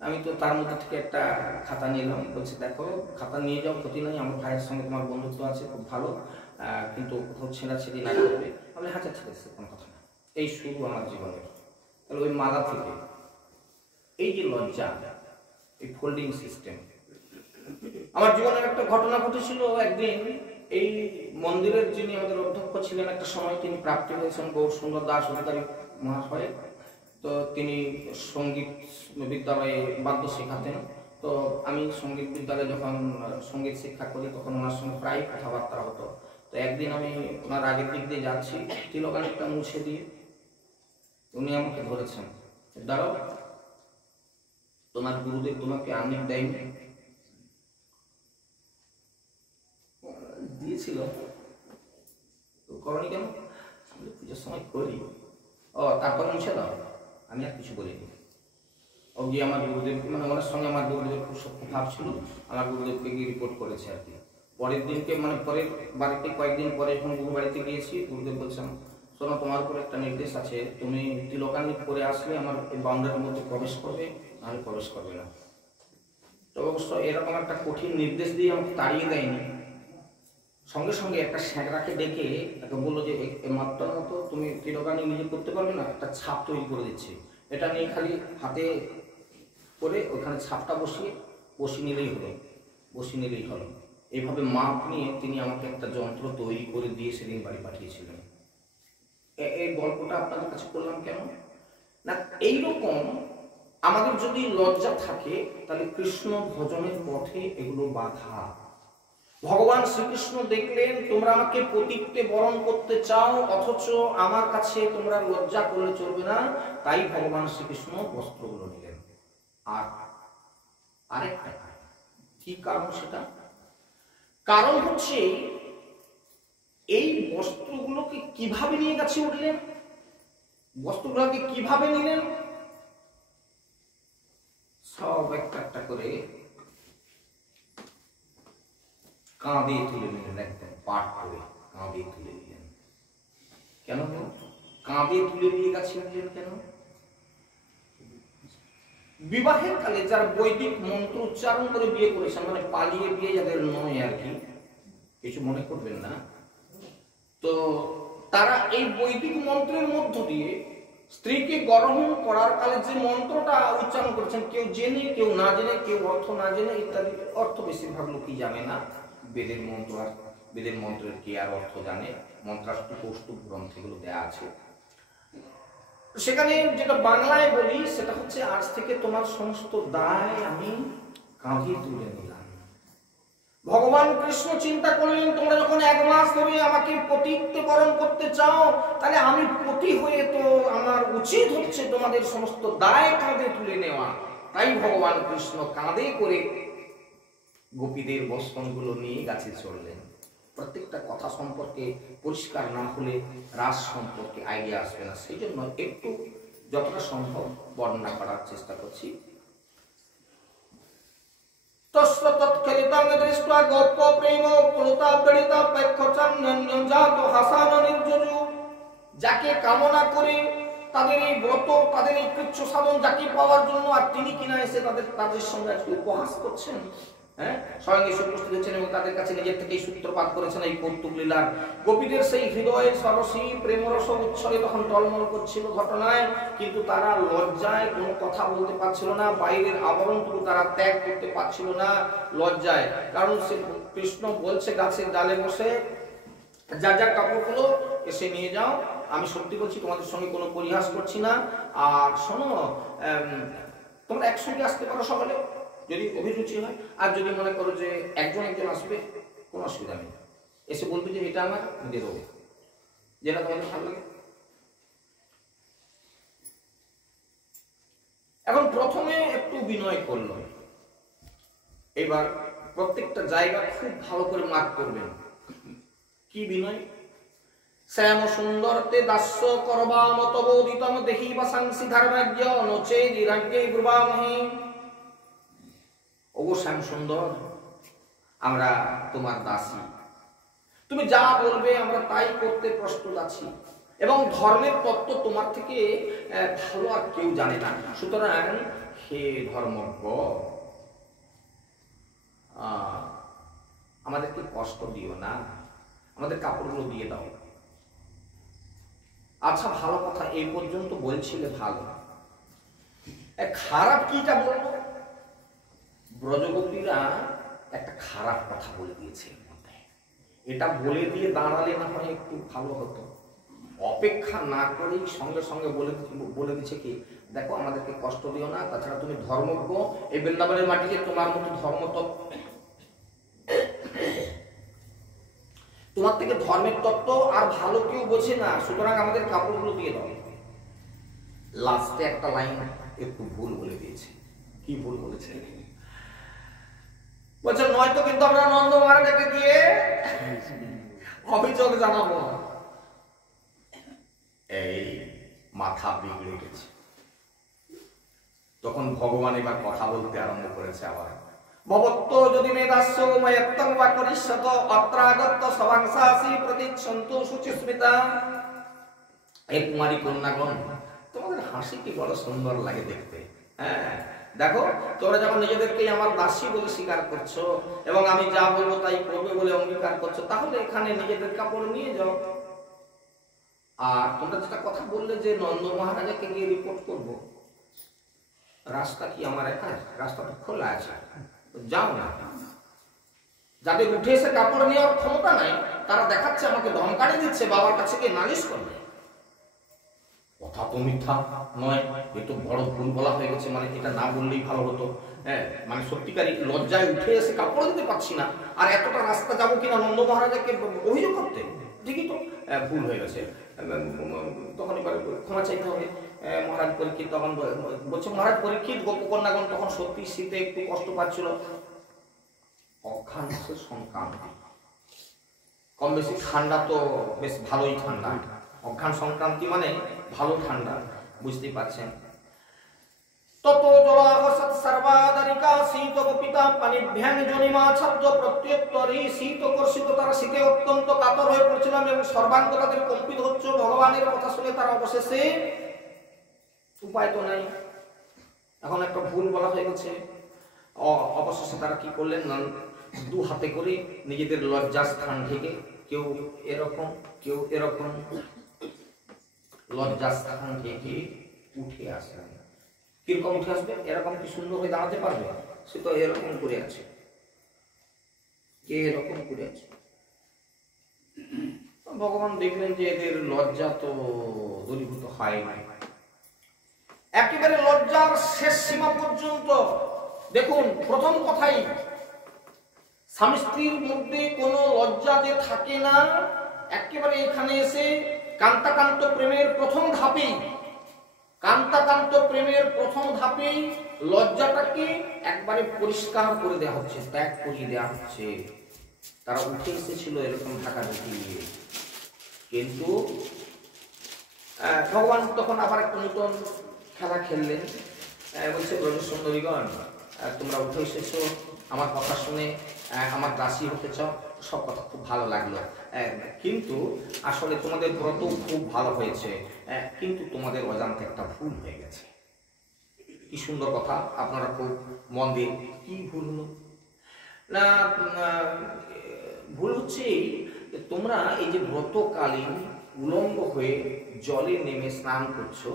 আমি তো তার মধ্যে থেকে একটা খাতা নিলাম, বলছে দেখো খাতা নিয়ে যাও, ক্ষতি নাই, আমার ভাইয়ের সঙ্গে তোমার বন্ধুত্ব আছে খুব ভালো, কিন্তু কোথাও ছেঁড়াছেড়ি না করবে। আমি আচ্ছা ঠিক আছে, কোনো কথা না। এই শুরু আমার জীবনের। তাহলে ওই মালা থেকে এই যে লজ্জা, এই ফোল্ডিং সিস্টেম, আমার জীবনের একটা ঘটনা ঘটেছিল। একদিন এই মন্দিরের যিনি আমাদের অধ্যক্ষ ছিলেন একটা সময়, তিনি প্রাপ্তি হয়েছেন গৌর সুন্দর দাস অধিকারী মহাশয়। তো তিনি সঙ্গীত বিদ্যালয়ে বাদ্য শেখাতেন। তো আমি সঙ্গীত বিদ্যালয়ে যখন সঙ্গীত শিক্ষা করি তখন ওনার সঙ্গে প্রায় কথাবার্তা হতো। তো একদিন আমি ওনার আগের দিক দিয়ে যাচ্ছি, তিলকানিকটা মুছে দিয়ে উনি আমাকে ধরেছেন, দাঁড়াও, তোমার গুরুদেব তোমাকে আর্নিক দেয়নি? দিয়েছিল তো করনি কেন? আমি পুজোর সময় করি। ও তারপর মুছে দাও। আমি আর কিছু বলিনি। ও গিয়ে আমার গুরুদেব, মানে ওনার সঙ্গে আমার গুরুদেবের খুব সখ্য ভাব ছিল, আমার গুরুদেবকে গিয়ে রিপোর্ট করেছে আর কি। পরের দিনকে মানে পরের বাড়িতে কয়েকদিন পরে যখন গুরু বাড়িতে গিয়েছি, গুরুদেব বলছেন শোনো তোমার উপর একটা নির্দেশ আছে, তুমি তিলকান্বিত করে আসলে আমার এই বাউন্ডারির মধ্যে প্রবেশ করবে, নাহলে প্রবেশ করবে না। তো অবশ্য এরকম একটা কঠিন নির্দেশ দিয়ে আমাকে তাড়িয়ে দেয়নি, সঙ্গে সঙ্গে একটা স্যাঁকড়াকে ডেকে তাকে বললো যে মাত্রার মতো তুমি তিলকানি নিজে করতে পারবে না, একটা ছাপ তৈরি করে দিচ্ছি, এটা নিয়ে খালি হাতে করে ওখানে ছাপটা বসিয়ে নিলেই হলো। এইভাবে মাপ নিয়ে তিনি আমাকে একটা যন্ত্র তৈরি করে দিয়ে সেদিন বাড়ি পাঠিয়েছিলেন। এই গল্পটা আপনাদের কাছে করলাম কেন না, এইরকম আমাদের যদি লজ্জা থাকে তাহলে কৃষ্ণ ভজনের পথে এগুলো বাধা। ভগবান শ্রীকৃষ্ণ দেখলেন তোমরা আমাকে পতিত্বে বরণ করতে চাও, অথচ আমার কাছে তোমরা লজ্জা করলে চলবে না, তাই ভগবান শ্রীকৃষ্ণ বস্ত্রগুলো নিলেন। আর আরেকটা কি কারণ, সেটা কারণ হচ্ছে এই বস্ত্রগুলোকে কিভাবে নিয়ে কাছে উঠলেন, বস্ত্রগুলোকে কিভাবে নিলেন, সব একটা একটা করে কাঁধে তুলে নিলেন একদম। পাঠ করে কাঁধে তুলে দিলেন। কেন কাঁধে তুলে দিয়ে গেছেন কেন? বিবাহের কালে যারা বৈদিক মন্ত্র উচ্চারণ করে বিয়ে করেছেন, মানে পালিয়ে বিয়ে যাদের নয় আর কি, কিছু মনে করবেন না, তো তারা এই বৈদিক মন্ত্রের মধ্য দিয়ে স্ত্রীকে গ্রহণ করার কালে যে মন্ত্রটা উচ্চারণ করেছেন, কেউ জেনে কেউ না জেনে, কেউ অর্থ না জেনে ইত্যাদি। অর্থ বেশিরভাগ লোকই জানে না, বেদের মন্ত্র আর বেদের মন্ত্রের কে আর অর্থ জানে? মন্ত্রাস্তু কৌষ্টুভ গ্রন্থেগুলো দেয়া আছে। সেখানে যেটা বাংলায় বলি সেটা হচ্ছে, আজ থেকে তোমার সমস্ত দায় আমি কাঁধে তুলে নিলাম। ভগবান কৃষ্ণ চিন্তা করলেন, তোমরা যখন 1 মাস ধরে আমাকে পতিত্ব বরণ করতে চাও, তাহলে আমি পতি হয়ে তো আমার উচিত হচ্ছে তোমাদের সমস্ত দায় কাঁধে তুলে নেওয়া। তাই ভগবান কৃষ্ণ কাঁধে করে গোপীদের বস্ত্রগুলো নিয়ে গাছে চড়লেন। প্রত্যেকটা কথা সম্পর্কে পরিষ্কার না হলে রাস সম্পর্কে আইডিয়া আসবে না, সেই জন্য একটু যতটা সম্ভব বর্ণনা করার চেষ্টা করছি। যাকে কামনা করে তাদের এই ব্রত, তাদের এই কৃচ্ছ সাধন যাকে পাওয়ার জন্য, আর তিনি কিনা এসে তাদের সঙ্গে উপহাস করছেন। হ্যাঁ, স্বয়ং ঈশ্বর দিয়েছেন এবং তাদের কাছে নিজের থেকেই সূত্রপাত করেছেন এই কৌতুক লীলার। গোপীদের সেই হৃদয়ের সরসী প্রেমরস উচ্ছলে তখন টলমল করছিল ঘটনায়, কিন্তু তারা লজ্জায় কোনো কথা বলতে পারছিল না, বাইরের আবরণটুকু তারা ত্যাগ করতে পারছিল না লজ্জায়। কারণ সে কৃষ্ণ বলছে গাছের ডালে বসে, যা যা কাপড়গুলো এসে নিয়ে যাও, আমি সত্যি বলছি তোমাদের সঙ্গে কোনো পরিহাস করছি না। আর শোনো, তোমরা একসঙ্গে আসতে পারো সকালে যদি অভিরুচি হয়, আর যদি মনে করো যে একজন আসবে, কোনো অসুবিধা নেই, এসে বলবে যে এটা আমার দিয়ে দেবো, যেটা তোমাদের ভালো লাগে। এখন প্রথমে একটু বিনয় করল, এবার প্রত্যেকটা জায়গা খুব ভালো করে মার্ক করবেন। কি বিনয়? শ্যাম সুন্দরতে দাস্য করবাম তবোদিতম দেহিবা সাংসি ধর্মজ্ঞ নচে দিরাজ্ঞে ব্রুবামহি। ওগো শ্যাম সুন্দর, আমরা তোমার দাসী, তুমি যা বলবে আমরা তাই করতে প্রস্তুত আছি, এবং ধর্মের তত্ত্ব তোমার থেকে ভালো আর কেউ জানে না। সুতরাং হে ধর্মজ্ঞ, আমাদেরকে কষ্ট দিও না, আমাদের কাপড়গুলো দিয়ে দাও। আচ্ছা ভালো কথা, এই পর্যন্ত বলছিলে ভালো, খারাপ কিটা বলবো? ব্রজগোপীরা একটা খারাপ কথা বলে দিয়েছে, এটা বলে দিয়ে দাঁড়ালে না হয় একটু ভালো হতো। অপেক্ষা না করেই সঙ্গে সঙ্গে বলে দিচ্ছে কি, দেখো আমাদেরকে কষ্ট দিও না, তাছাড়া তুমি ধর্মজ্ঞ, এই বৃন্দাবনের মাটিতে তোমার মতো ধর্ম তত্ত্ব, তোমার থেকে ধর্মের তত্ত্ব আর ভালো কেউ বোঝে না, সুতরাং আমাদের কাপড়গুলো দিয়ে দাও। লাস্টে একটা লাইন একটু ভুল বলে দিয়েছে। কি ভুল বলেছে? বলছে নয়তো কিন্তু আমরা নন্দ মহারাজকে গিয়ে অভিযোগ জানাবো। এই মাথা বিগড়ে গেছে। তখন ভগবান এবার কথা বলতে আরম্ভ করেছে আবার। ভবত্ত যদি মেদাস্য ময়ত্তং বা করিষ্যত অত্রাগত সবাংসাসি প্রতিচ্ছন্তু সুচিস্মিতা। এই কুমারী কন্যাগণ, তোমাদের হাসি কি বড় সুন্দর লাগে দেখতে। হ্যাঁ দেখো, তোমরা যখন নিজেদেরকেই আমার দাসী বলে স্বীকার করছো এবং আমি যা বলবো তাই করবে বলে অঙ্গীকার করছো, তাহলে এখানে নিজেদের কাপড় নিয়ে যাও। আর তোমরা যেটা কথা বললে যে নন্দ মহারাজাকে গিয়ে রিপোর্ট করব, রাস্তা কি আমার একা? রাস্তাটা খোলা আছে, যাও না। যাদের উঠে এসে কাপড় নেওয়ার ক্ষমতা নাই, তারা দেখাচ্ছে আমাকে ধমকানি দিচ্ছে, বাবার কাছে গিয়ে নালিশ করবে। কথা তো মিথ্যা নয়, একটু বড় ভুল বলা হয়ে গেছে, মানে এটা না বললেই ভালো হতো। হ্যাঁ, মানে সত্যিকারই লজ্জায় উঠে এসে কাপড় দিতে পারছি না, আর এতটা রাস্তা যাবো কিনা নন্দ মহারাজাকে অভিযোগ করতে, ঠিকই তো ভুল হয়ে গেছে। তখন এবার ক্ষমা চাইতে হবে মহারাজ পরীক্ষিত। তখন বলছে মহারাজ পরীক্ষিত, গোপকন্যাগণ তখন সত্যি শীতে একটু কষ্ট পাচ্ছিল। অক্ষাংশের সংক্রান্তি, কম বেশি ঠান্ডা তো বেশ ভালোই ঠান্ডা। অজ্ঞান সংক্রান্তি মানে ভালো ঠান্ডা, বুঝতেই পারছেন। তত জলাহসৎ সর্বাদরিকা শীত পিতা পানিভ্যাং জনিমা ছাদ্য প্রত্যুত্তরী শীত কর্ষিত, তারা শীতে অত্যন্ত কাতর হয়ে পড়ছিলাম এবং সর্বাঙ্গ তাদের কম্পিত হচ্ছে। ভগবানের কথা শুনে তারা অবশেষে উপায় তো নাই, এখন একটা ভুল বলা হয়ে গেছে, অবশেষে তারা কি করলেন না, দু হাতে করে নিজেদের লজ্জাস্থান থেকে কেউ এরকম কেউ এরকম লজ্জাস্থান থেকে উঠে আসলেন। কিরকম উঠে আসবে? এরকম কি সুন্দর হয়ে দাঁড়াতে পারবে? সে তো এরকম করে আছে, এরকম করে আছে। ভগবান দেখলেন যে এদের লজ্জা তো দূরীভূত হয় নাই, একেবারে লজ্জার শেষ সীমা পর্যন্ত। দেখুন, প্রথম কথাই স্বামী স্ত্রীর মধ্যে কোনো লজ্জা যে থাকে না, একেবারে এখানে এসে কান্তাকান্ত প্রেমের প্রথম ধাপেই, কান্তাকান্ত প্রেমের প্রথম ধাপেই লজ্জাটাকে একবারে পরিষ্কার করে দেওয়া হচ্ছে, ত্যাগ করিয়ে দেওয়া হচ্ছে। তারা উঠে এসেছিল এরকম ঢাকা ঢুকিয়ে, কিন্তু ভগবান তখন আবার একটা নতুন খেলা খেললেন। বলছে, ব্রজ সুন্দরীগণ, তোমরা উঠে এসেছো, আমার কথা শুনে আমার দাসী হতে চাও, সব কথা খুব ভালো লাগলো, কিন্তু আসলে তোমাদের ব্রত খুব ভালো হয়েছে, কিন্তু তোমাদের অজান্তে একটা ভুল হয়ে গেছে। কি সুন্দর কথা, আপনারা খুব মন দিয়ে, কি ভুল হলো না? ভুল হচ্ছে তোমরা এই যে ব্রতকালীন উলঙ্গ হয়ে জলে নেমে স্নান করছো।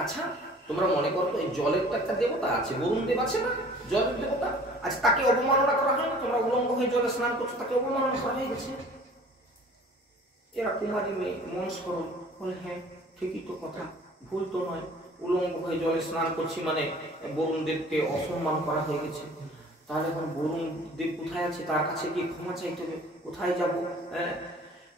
আচ্ছা, তোমরা মনে করো এই জলের তো একটা দেবতা আছে, বরুণ দেব আছে না, জলের দেবতা। আচ্ছা, তাকে অবমাননা করা হয় না? তোমরা উলঙ্গ হয়ে জলে স্নান করছো, তাকে অবমাননা করা হয়ে গেছে। এরা কুমারী মেয়ে, মন সরল, বলে হ্যাঁ ঠিকই তো কথা, ভুল তো নয়, উলঙ্গ হয়ে জলে স্নান করছি মানে বরুণ দেবকে অসম্মান করা হয়ে গেছে। তাহলে এখন বরুণ দেব কোথায় আছে? তার কাছে গিয়ে ক্ষমা চাইতে হবে। কোথায় যাবো?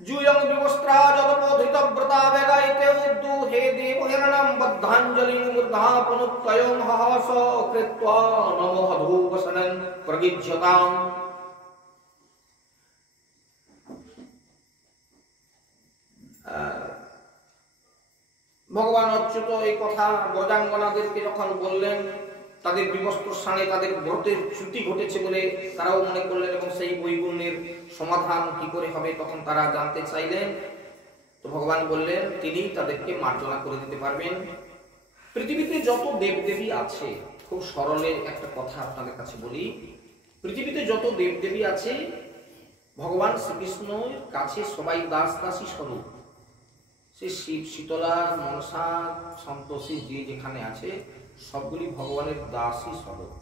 জুয়ং বিবস্ত্রা যদপোধিত ব্রতা বেগাইতে উদ্দু হে দেব হিরণম বদ্ধাঞ্জলি মুদ্ধাপনুত্তয়ং হহস কৃত্বা নমঃ ধূপসনং প্রগিজ্যতাম। ভগবান অচ্যুত এই কথা ব্রজাঙ্গনাদেরকে যখন বললেন, তাদের বিবস্ত্র স্থানে তাদের ব্রতের চ্যুতি ঘটেছে বলে তারাও মনে করলেন, এবং সেই বৈগুণ্যের সমাধান কি করে হবে তখন তারা জানতে চাইলেন। তো ভগবান বললেন তিনি তাদেরকে মার্জনা করে দিতে পারবেন। পৃথিবীতে যত দেবদেবী আছে, খুব সরলে একটা কথা আপনাদের কাছে বলি, পৃথিবীতে যত দেবদেবী আছে ভগবান শ্রীকৃষ্ণের কাছে সবাই দাস দাসী স্বরূপ। সে শিব, শীতলা, মনসা, সন্তোষী যে যেখানে আছে সবগুলি ভগবানের দাসী স্বরূপ।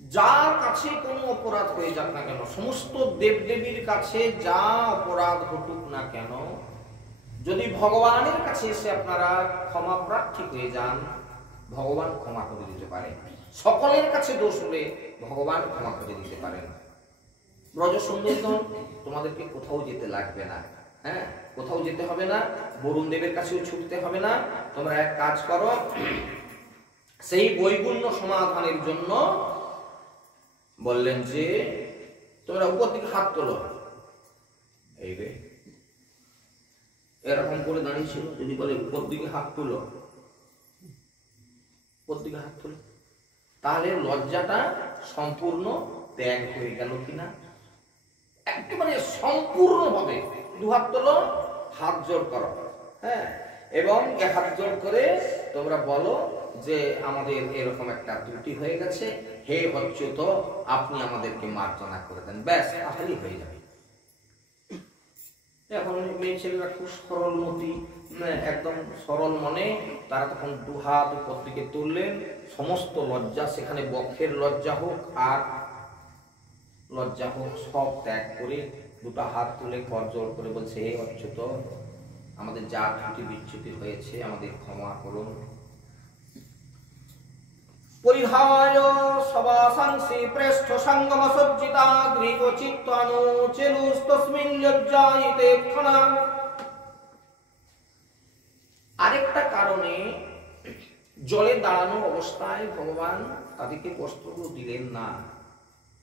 যার কাছে কোনো অপরাধ হয়ে যাক না কেন, সমস্ত দেবদেবীর কাছে যা অপরাধ ঘটুক না কেন, যদি ভগবানের কাছে এসে আপনারা ক্ষমা প্রার্থী হয়ে যান, ভগবান ক্ষমা করে দিতে পারেন। সকলের কাছে দোষ হলে ভগবান ক্ষমা করে দিতে পারেন। ব্রজ সুন্দরগণ, তোমাদেরকে কোথাও যেতে লাগবে না, হ্যাঁ, কোথাও যেতে হবে না, বরুণ দেবের কাছেও ছুটতে হবে না। তোমরা এক কাজ করো, সেই বৈগুণ্য সমাধানের জন্য বললেন যে তোমরা উপর দিকে হাত তোলো। এই রে এরকম করে দাঁড়িয়েছিল, যদি বলে উপর দিকে হাত তুলো, উপর দিকে হাত তুলো, তাহলে লজ্জাটা সম্পূর্ণ ত্যাগ হয়ে গেল কিনা? একেবারে সম্পূর্ণভাবে দুহাত তোলো, হাত জোড় করো, হ্যাঁ, এবং হাত জোড় করে তোমরা বলো যে আমাদের এরকম একটা ত্রুটি হয়ে গেছে, হে অচ্যুত আপনি আমাদেরকে মার্জনা করে দেন, ব্যাস তাহলেই হয়ে যাবে। এখন মেয়ে ছেলেরা খুব সরলমতি, একদম সরল মনে, তারা তখন দুহাত উপর দিকে তুললেন। সমস্ত লজ্জা, সেখানে বক্ষের লজ্জা হোক আর লজ্জা হোক, সব ত্যাগ করে দুটো হাত তুলে করজোড় করে বলছে, হে অচ্যুত আমাদের যা ত্রুটি বিচ্যুতি হয়েছে আমাদের ক্ষমা করুন। পরিহায় সবাসাংসি প্রেষ্ঠ সঙ্গম সজ্জিতা গ্রীব চিত্তানো চেলুস্তস্মিন লজ্জায়িতে ক্ষণা। আরেকটা কারণে জলে দাঁড়ানো অবস্থায় ভগবান তাদেরকে বস্ত্রগুলো দিলেন না।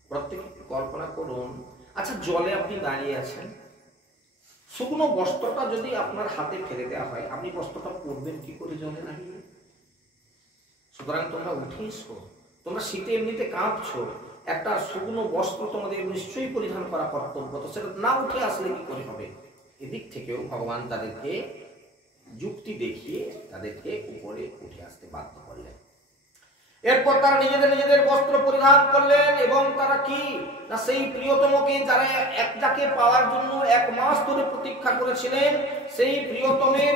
প্রত্যেকে কল্পনা করুন, আচ্ছা জলে আপনি দাঁড়িয়ে আছেন, শুকনো বস্ত্রটা যদি আপনার হাতে ফেলে দেওয়া হয়, আপনি বস্ত্রটা পরবেন কি করে জলে দাঁড়িয়ে? সুতরাং তোমরা উঠে এসো, তোমরা শীতে এমনিতে কাঁপছো, একটা শুকনো বস্ত্র তোমাদের নিশ্চয়ই পরিধান করা কর্তব্য, তো সেটা না উঠে আসলে কি করে হবে? এদিক থেকেও ভগবান তাদেরকে যুক্তি দেখিয়ে তাদেরকে উপরে উঠে আসতে বাধ্য করলেন। এরপর তারা নিজেদের বস্ত্র পরিধান করলেন এবং তারা কি না সেই প্রিয়তমকে যারা যাকে পাওয়ার জন্য 1 মাস ধরে প্রতীক্ষা করেছিলেন, সেই প্রিয়তমের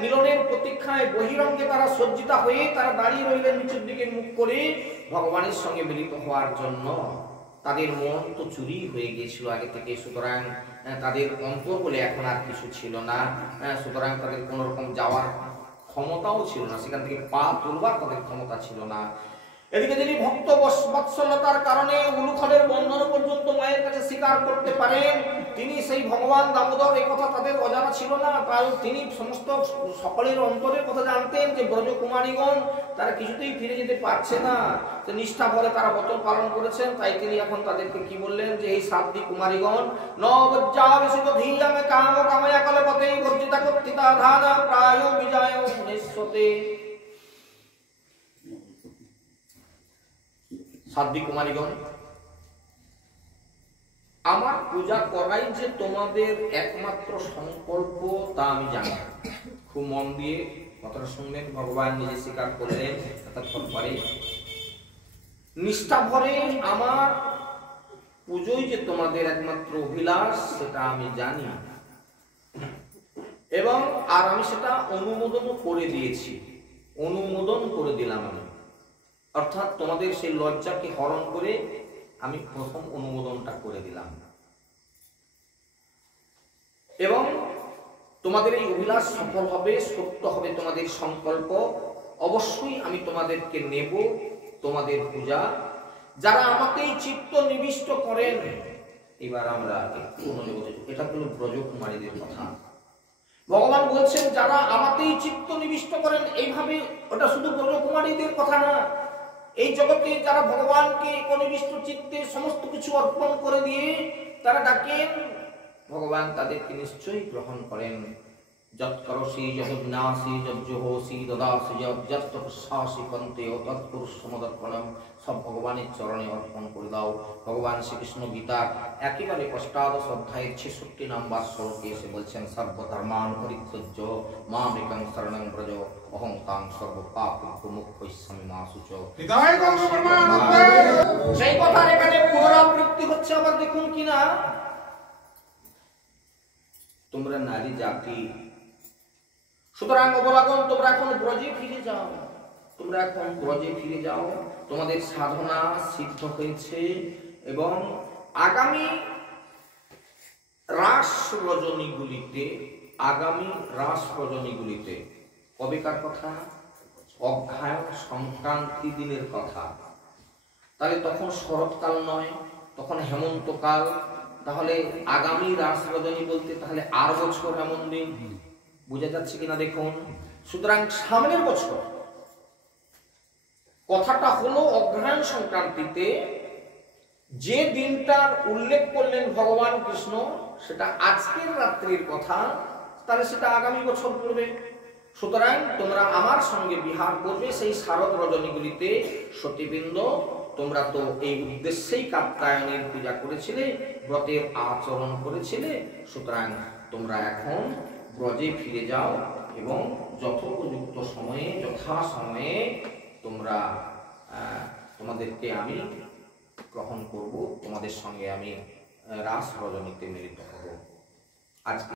মিলনের প্রতীক্ষায় বহিরঙ্গে তারা সজ্জিতা হয়ে তারা দাঁড়িয়ে রইলেন নিচের দিকে মুখ করে ভগবানের সঙ্গে মিলিত হওয়ার জন্য। তাদের মন তো চুরি হয়ে গিয়েছিল আগে থেকে, সুতরাং তাদের অন্তর বলে এখন আর কিছু ছিল না, সুতরাং তাদের কোন রকম যাওয়ার ক্ষমতাও ছিল না, সেখান থেকে পা তুলবার তাদের ক্ষমতা ছিল না। এদিকে যিনি ভক্ত বৎসলতার কারণে উলুখলের বন্ধন পর্যন্ত মায়ের কাছে স্বীকার করতে পারেন, তিনি সেই ভগবান দামোদর, এই কথা তাদের অজানা ছিল না। তাই তিনি সমস্ত সকলের অন্তরের কথা জানতেন যে ব্রজকুমারীগণ তারা কিছুতেই ফিরে যেতে পারছে না, যে নিষ্ঠা ভরে তারা ব্রত পালন করেছেন। তাই তিনি এখন তাদেরকে কি বললেন যে এই সাধ্বী কুমারীগণ নবজ্জাবিষিত ধীয়ামে কাম কাময়া কলপতে বর্জিতা কর্তিতা ধানা প্রায় বিজয় নিঃস্বতে। সাধ্বী কুমারীগণ, আমার পূজা করাই যে তোমাদের একমাত্র সংকল্প তা আমি জানি। খুব মন দিয়ে কথাটা শুনলেন, ভগবান নিজে স্বীকার করলেন ততক্ষণ পরে নিষ্ঠা ভরে আমার পুজোই যে তোমাদের একমাত্র অভিলাষ সেটা আমি জানি, এবং আর আমি সেটা অনুমোদন করে দিয়েছি, অনুমোদন করে দিলাম আমি, অর্থাৎ তোমাদের সেই লজ্জাকে হরণ করে আমি প্রথম অনুমোদনটা করে দিলাম। এবং তোমাদের এই অভিলাষ সফল হবে, সত্য হবে তোমাদের সংকল্প, অবশ্যই আমি তোমাদেরকে নেব তোমাদের পূজা। যারা আমাকেই চিত্ত নিবিষ্ট করেন, এবার আমরা একটু অনুযোগ, এটা হলো ব্রজকুমারীদের কথা। ভগবান বলছেন যারা আমাকেই চিত্ত নিবিষ্ট করেন, এইভাবে ওটা শুধু ব্রজকুমারীদের কথা না, এই জগতে যারা ভগবানকে একনিষ্ঠ চিত্তে সমস্ত কিছু অর্পণ করে দিয়ে তারা ডাকেন, ভগবান তাদেরকে নিশ্চয়ই গ্রহণ করেন। যৎকরসি যদুন্যাসি যজ্জোহসি দদাসি যৎতপস্যাসি কন্তেয় তৎপুরুষমদর্পণম, সব ভগবানের চরণে অর্পণ করে দাও। ভগবান শ্রীকৃষ্ণ গীতার একেবারে ৮ অধ্যায়ের ৬৬ নম্বর শ্লোকে এসে বলছেন সর্বধর্মান পরিত্যজ্য মামেকং শরণং ব্রজ অহং তাং সর্বপাপেভ্যো মোক্ষয়িষ্যামি মা শুচ। সেই কথার এখানে পুনরাবৃত্তি হচ্ছে। আবার দেখুন কিনা, তোমরা নারী জাতি, সুতরাং অবলাগন তোমরা এখন ব্রজে ফিরে যাও, তোমরা এখন ব্রজে ফিরে যাও, তোমাদের সাধনা সিদ্ধ হয়েছে এবং আগামী রাস রজনীগুলিতে, কবেকার কথা? অগ্রহায়ণ সংক্রান্তি দিনের কথা। তাহলে তখন শরৎকাল নয়, তখন হেমন্তকাল। তাহলে আগামী রাস রজনী বলতে তাহলে আর বছর এমন দিন, বোঝা যাচ্ছে কিনা দেখুন। সুতরাং সামনের বছর, কথাটা হলো অগ্রহায়ণ সংক্রান্তিতে যে দিনটার উল্লেখ করলেন ভগবান কৃষ্ণ, সেটা আজকের রাত্রির কথা, তাহলে সেটা আগামী বছর পড়বে। সুতরাং তোমরা আমার সঙ্গে বিহার করবে সেই শারদ রজনীগুলিতে। সতীবৃন্দ, তোমরা তো এই উদ্দেশ্যেই কাত্যায়নের পূজা করেছিলে, ব্রতের আচরণ করেছিলে, সুতরাং তোমরা এখন ব্রজে ফিরে যাও এবং যথোপযুক্ত সময়ে যথাসময়ে তোমরা তোমাদেরকে আমি গ্রহণ করব, তোমাদের সঙ্গে আমি রাস রজনীতে মিলিত হব। আজকে